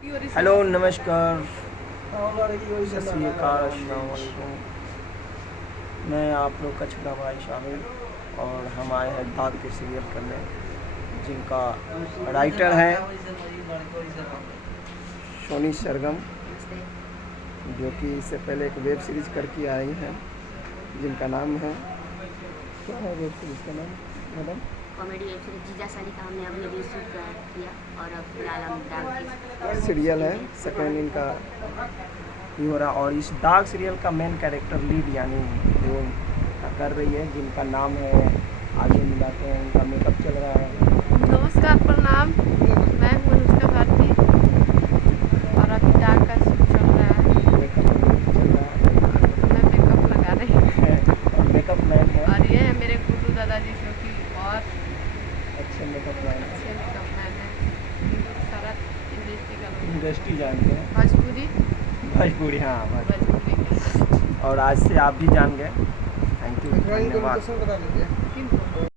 Hello नमस्कार, सत श्री अकाल, अस्सलाम वालेकुम। मैं आप लोग का छोटा भाई शामिल और हम आए हैं दाग के सीरियल करने, जिनका राइटर है सोनी सरगम, जो कि इससे पहले एक वेब सीरीज करके आई हैं जिनका नाम है, क्या है वेब सीरीज का नाम मैडम? कॉमेडी वेब सीरीज जीजा साली का हमने अपने भी शूट किया और अब फिलहाल हम दाग सीरियल है सेकेंड इनका ही हो रहा। और इस दाग सीरियल का मेन कैरेक्टर लीड यानी जो कर रही है, जिनका नाम है, आगे मिलाते हैं, उनका मेकअप चल रहा है। नमस्कार, प्रणाम। मैं हूँ अनुष्का भारती और अभी दाग का शूट चल रहा है। मेकअप चल रहा है, मैं मेकअप लगा रही हूँ और मेकअप मैन है, और ये है मेरे गुड्डू दादाजी, जो कि बहुत अच्छे मेकअप मैन है, अच्छे मेकअप मैन है। सारा इंडस्ट्री का इंडस्ट्री जानते हैं, भोजपुरी भोजपुरी। हाँ भोजपुरी और आज से आप भी जान गए। थैंक यू, धन्यवाद।